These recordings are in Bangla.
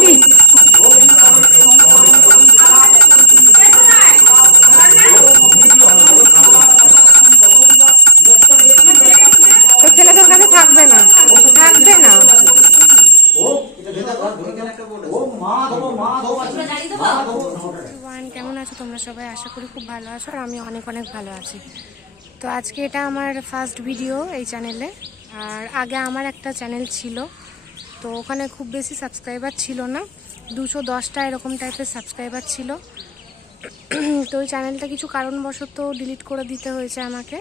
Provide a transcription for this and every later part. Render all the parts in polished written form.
তো ছেলেদের কাছে থাকবে না, থাকবে না। কেমন আছো তোমরা সবাই? আশা করি খুব ভালো আছো, আর আমি অনেক অনেক ভালো আছি। তো আজকে এটা আমার ফার্স্ট ভিডিও এই চ্যানেলে। আর আগে আমার একটা চ্যানেল ছিল, তো ওখানে খুব বেশি সাবস্ক্রাইবার ছিল না, 210টা এরকম টাইপের সাবস্ক্রাইবার ছিল। তো ওই চ্যানেলটা কিছু কারণবশত ডিলিট করে দিতে হয়েছে আমাকে।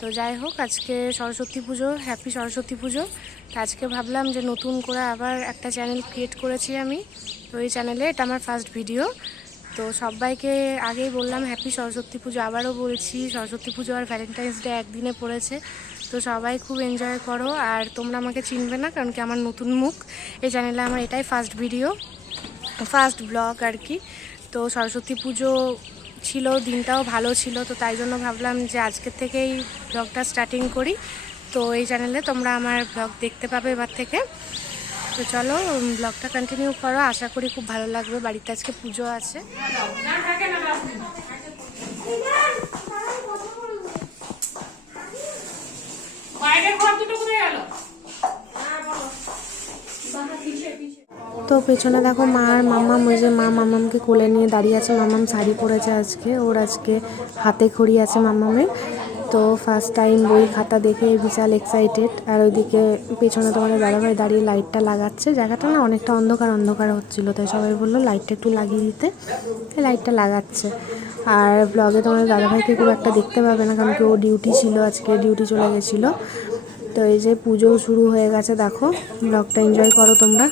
তো যাই হোক, আজকে সরস্বতী পুজো, হ্যাপি সরস্বতী পুজো। তো আজকে ভাবলাম যে নতুন করে আবার একটা চ্যানেল ক্রিয়েট করেছি আমি। তো এই চ্যানেলে এটা আমার ফার্স্ট ভিডিও। তো সবাইকে আগেই বললাম হ্যাপি সরস্বতী পুজো, আবারও বলছি সরস্বতী পুজো আর ভ্যালেন্টাইন্স ডে একদিনে পড়েছে। তো সবাই খুব এনজয় করো। আর তোমরা আমাকে চিনবে না, কারণ কি আমার নতুন মুখ এই চ্যানেলে, আমার এটাই ফার্স্ট ভিডিও, ফার্স্ট ব্লগ আর কি। তো সরস্বতী পুজো ছিল, দিনটাও ভালো ছিল, তো তাই জন্য ভাবলাম যে আজকের থেকেই ব্লগটা স্টার্টিং করি। তো এই চ্যানেলে তোমরা আমার ব্লগ দেখতে পাবে এবার থেকে। তো চলো ব্লগটা কন্টিনিউ করো, আশা করি খুব ভালো লাগবে। বাড়িতে আজকে পুজো আছে। তো পেছনে দেখো মা আর মাম্মাম, ওই যে মা মাম্মামকে কোলে নিয়ে দাঁড়িয়ে আছে। মাম্মাম শাড়ি পরেছে আজকে, ওর আজকে হাতে খড়ি আছে মাম্মামের। তো ফার্স্ট টাইম বই খাতা দেখে বিশাল এক্সাইটেড। আর ওইদিকে পেছনে তোমাদের দাদাভাই দাঁড়িয়ে লাইটটা লাগাচ্ছে। জায়গাটা না অনেকটা অন্ধকার অন্ধকার হচ্ছিলো, তাই সবাই বললো লাইটটা একটু লাগিয়ে দিতে, লাইটটা লাগাচ্ছে। আর ব্লগে তোমাদের দাদাভাইকে খুব একটা দেখতে পাবে না, কারণ কি ও ডিউটি ছিল, আজকে ডিউটি চলে গেছিলো। তো এই যে পুজো শুরু হয়ে গেছে, দেখো ব্লগটা এনজয় করো তোমরা।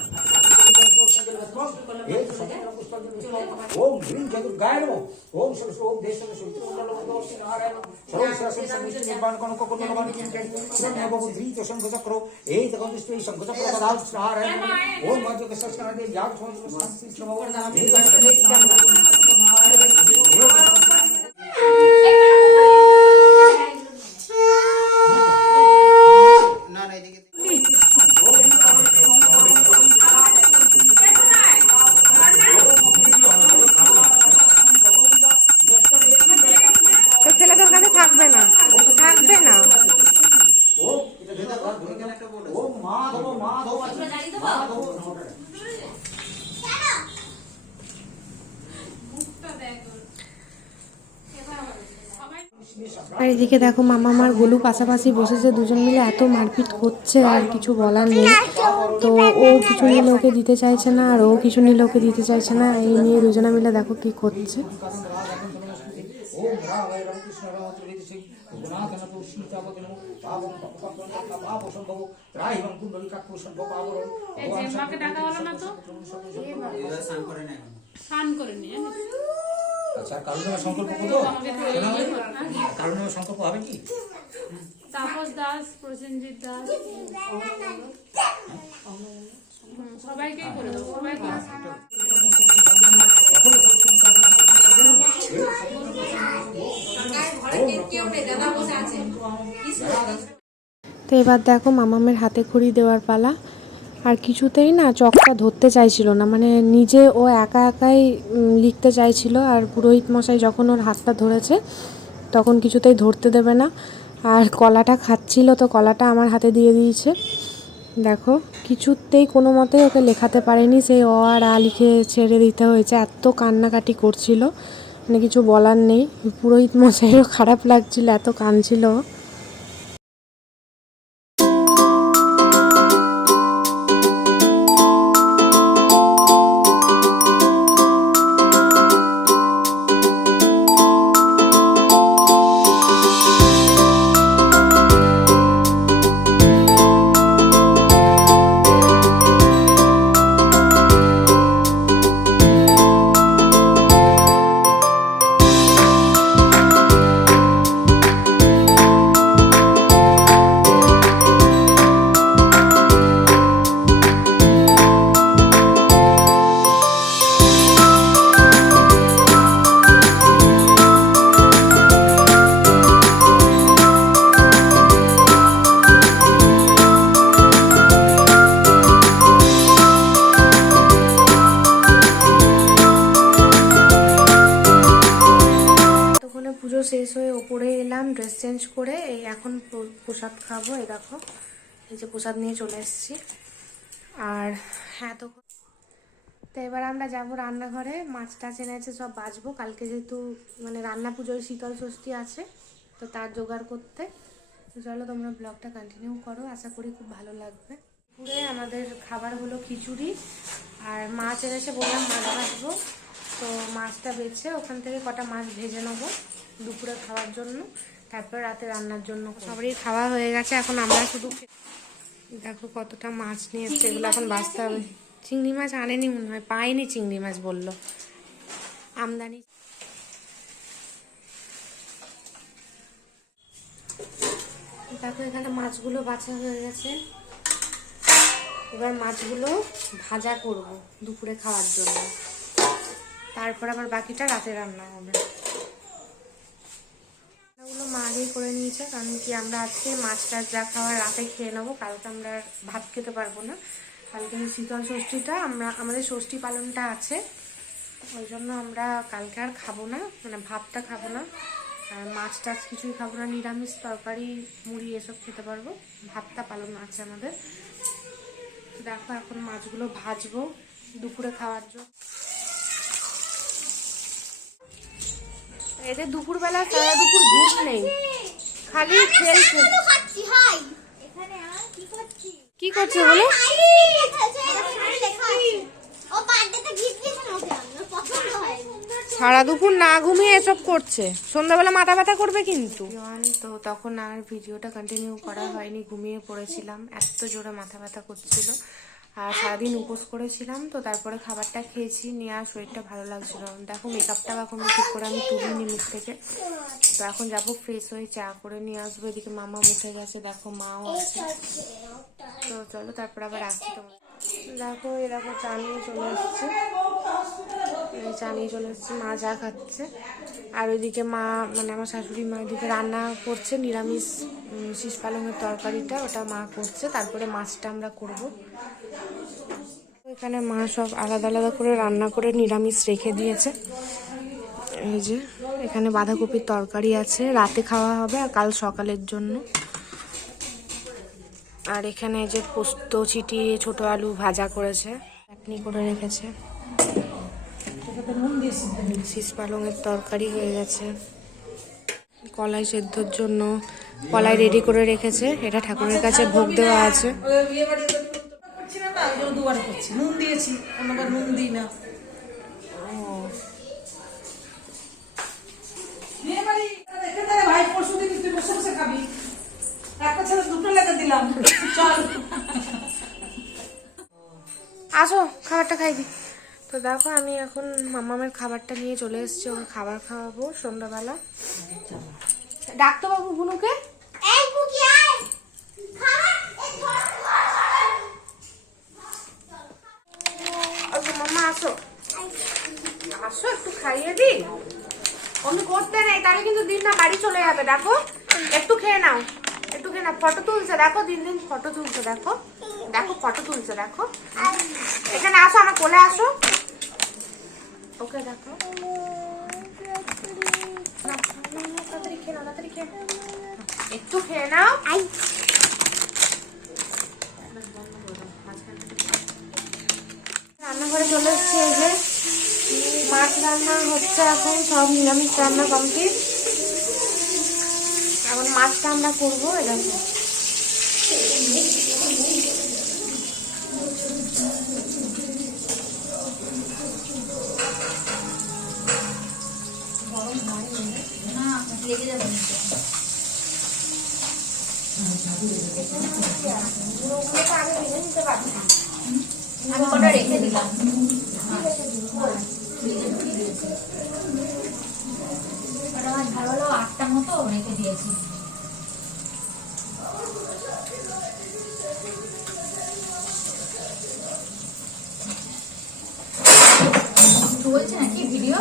ओम ह्रीं चतुर्गाय नमः ओम सरस्वती ओम देश सरस्वती ओम नमो नारायण सर्व सरस्वती समिति निर्माण करो को निर्माण की नमः बहु ध्री तो शंख चक्रो ए तकंद स्त्री शंख चक्रो पदाल नारायण ओम मध्य के संस्कार दे याग संस्कृति श्रम ना नहीं देखिए। তো ছেলেদের কাছে থাকবে না, থাকবে না। আর এদিকে দেখো মামা আমার গোলু পাশাপাশি বসেছে, দুজন মিলে এত মারপিট করছে আর কিছু বলার নেই। তো ও কিছু নিলে ওকে দিতে চাইছে না, আর ও কিছু নিলে ওকে দিতে চাইছে না, এই নিয়ে দুজনে মিলে দেখো কি করছে। আচ্ছা, কারণ সংকল্প কত? কারণ সংকল্প হবে কি? তাপস দাস, প্রসেনজিৎ দাস, সবাইকে করে দাও, সবাইকে। তো এবার দেখো মামামের হাতে খড়ি দেওয়ার পালা। আর কিছুতেই না চকটা ধরতে চাইছিল না, মানে নিজে ও একা একাই লিখতে চাইছিল। আর পুরোহিত মশাই যখন ওর হাতটা ধরেছে তখন কিছুতেই ধরতে দেবে না। আর কলাটা খাচ্ছিল, তো কলাটা আমার হাতে দিয়ে দিয়েছে। দেখো কিছুতেই কোনো মতেই ওকে লেখাতে পারেনি, সেই অ আর আ লিখে ছেড়ে দিতে হয়েছে, এত কান্নাকাটি করছিল, মানে কিছু বলার নেই। পুরোহিত মশাইয়েরও খারাপ লাগছিল, এত কাঁদছিল। চেঞ্জ করে এই এখন প্রসাদ খাবো। এই দেখো এই যে প্রসাদ নিয়ে চলে এসেছি। আর হ্যাঁ, তো এবার আমরা যাবো রান্নাঘরে, মাছ টাছ এনেছে সব বাছবো। কালকে যেহেতু মানে রান্না পুজোয় শীতল ষষ্ঠী আছে, তো তার জোগাড় করতে। তো চলো তোমরা ব্লগটা কন্টিনিউ করো, আশা করি খুব ভালো লাগবে। দুপুরে আমাদের খাবার হলো খিচুড়ি, আর মাছ এনেছে, বললাম মাছ ভাজবো। তো মাছটা বেছে ওখান থেকে কটা মাছ ভেজে নেবো দুপুরে খাওয়ার জন্য, তারপর রাতে রান্নার জন্য। সবারই খাওয়া হয়ে গেছে, এখন আমরা শুধু দেখো কতটা মাছ নিয়ে এসছে, এগুলো এখন বাছতে হবে। চিংড়ি মাছ আনেনি মনে হয়, পাইনি চিংড়ি মাছ বললো, আমদানি। দেখো এখানে মাছগুলো বাছা হয়ে গেছে, এবার মাছগুলো ভাজা করব দুপুরে খাওয়ার জন্য, তারপর আবার বাকিটা রাতে রান্না হবে। ওগুলো মা আগেই করে নিয়েছে, কারণ কি আমরা আজকে মাছ টাছ যা খাওয়ার রাতে খেয়ে নেবো, কালকে আমরা ভাত খেতে পারবো না। কালকে শীতল ষষ্ঠীটা আমাদের ষষ্ঠী পালনটা আছে, ওই জন্য আমরা কালকে আর খাবো না, মানে ভাতটা খাবো না, আর মাছ টাছ কিছুই খাবো না, নিরামিষ তরকারি মুড়ি এসব খেতে পারবো। ভাতটা পালন আছে আমাদের। দেখো এখন মাছগুলো ভাজবো দুপুরে খাওয়ার জন্য। এদের দুপুরবেলা সারা দুপুর ঘুম নেই, খালি খেলছে। কি করছে বলো? সারা দুপুর না ঘুমিয়ে এসব করছে, সন্ধ্যাবেলা মাথা ব্যথা করবে কিন্তু। তো তখন আর ভিডিওটা কন্টিনিউ করা হয়নি, ঘুমিয়ে পড়েছিলাম, এত জোরে মাথা ব্যথা করছিল। আর সারাদিন উপোস করেছিলাম, তো তারপরে খাবারটা খেয়েছি, নিয়ে আর শরীরটা ভালো লাগছিল। দেখো মেকআপটা এখন ঠিক করে আমি তুলিনি মুখ থেকে। তো এখন যাবো ফ্রেশ হয়ে চা করে নিয়ে আসবো। এদিকে মামা উঠে গেছে, দেখো মাও আছে। তো চলো তারপর আবার আসছি তোমার। দেখো এরকম চা নিয়ে চলে এসছে, চা নিয়ে চলে এসছে, মা চা খাচ্ছে। আর ওইদিকে মা মানে আমার শাশুড়ি মা ওইদিকে রান্না করছে, নিরামিষ শীষ পালঙের তরকারিটা ওটা মা করছে, তারপরে মাছটা আমরা করব। এখানে মা সব আলাদা আলাদা করে রান্না করে নিরামিষ রেখে দিয়েছে। এই যে এখানে বাঁধাকপির তরকারি আছে, রাতে খাওয়া হবে আর কাল সকালের জন্য। আর এখানে যে পোস্ত চিটিয়ে ছোট আলু ভাজা করেছে, চাটনি করে রেখেছে। শীষ পালঙের তরকারি হয়ে গেছে, কলাই সেদ্ধর জন্য কলাই রেডি করে রেখেছে, এটা ঠাকুরের কাছে ভোগ দেওয়া আছে। নুন দিয়েছি, কোনোবার নুন দিই না। ভাই পরশু দিন তুই বসে বসে খাবি, একটা ছেলে দুটো লেগে দিলাম। চল আসো খাবারটা খাই দি। তো দেখো আমি এখন মামামের খাবারটা নিয়ে চলে এসেছি, ওকে খাবার খাওয়াবো সন্ধ্যাবেলা। ডাকতো বাবু বুনুকে। মামা আসো আসো, একটু খাইয়ে দি। অমনি করতে নেই, তাহলে কিন্তু দিন না বাড়ি চলে যাবে। দেখো একটু খেয়ে নাও, একটু খেয়ে নাও। ফটো তুলছে দেখো, দিন দিন ফটো তুলছে দেখো, দেখো ফটো তুলছে দেখো। এখানে আসো, আমার কোলে আসো। ওকে দেখো, তাড়াতাড়ি খেয়ে নাও, তাড়াতাড়ি খেয়ে নাও, একটু খেয়ে নাও। রান্নাঘরে চলে এসেছি, এই যে মাছ রান্না হচ্ছে এখন, সব নিরামিষ রান্না কমপ্লিট। এখন মাছটা আমরা করবো। এই দেখো রেখে দিলাম। ভালো 8টা মতো রেখে দিয়েছি। চলছে নাকি ভিডিও?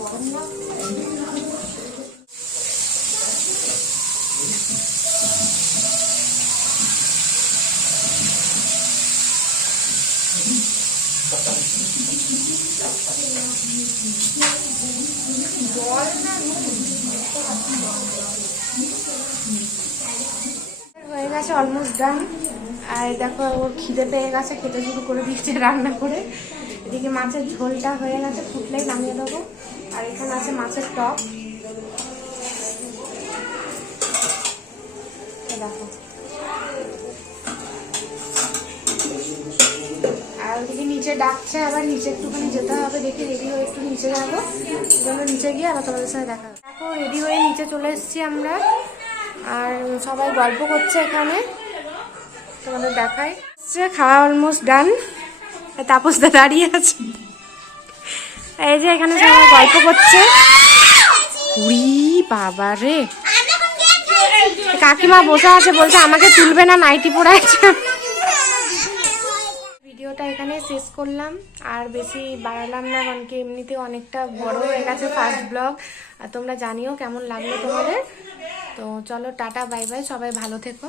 গরম না গেছে, অলমোস্ট ডান। আর দেখো ওর খিদে পেয়ে গেছে, খেতে শুরু করে দিয়েছে রান্না করে। এদিকে মাছের ঝোলটা হয়ে গেছে, ফুটলেই নামিয়ে দেবো। আর এখানে আছে মাছের টক। দেখো, আর ওদিকে নিচে ডাকছে, আবার নিচে একটুখানি যেতে হবে। দেখি রেডি হয়ে একটু নিচে যাবো, জন্য নিচে গিয়ে আবার তোমাদের সাথে দেখা হবে। দেখো রেডি হয়ে নিচে চলে এসেছি আমরা, আর সবাই গল্প করছে এখানে, তোমাদের দেখাই। খাওয়া অলমোস্ট ডান। তাপসদা দাঁড়িয়ে আছে, এই যে এখানে সবাই গল্প করছে। উড়ি বাবা রে, কাকিমা বসে আছে, বলছে আমাকে তুলবে না, নাইটি পরে আছে। ভিডিওটা এখানে শেষ করলাম, আর বেশি বাড়ালাম না, কারণ কি এমনিতে অনেকটা বড় হয়ে গেছে ফার্স্ট ব্লগ। আর তোমরা জানিও কেমন লাগলো তোমাদের। তো চলো টাটা, বাই বাই, সবাই ভালো থেকো।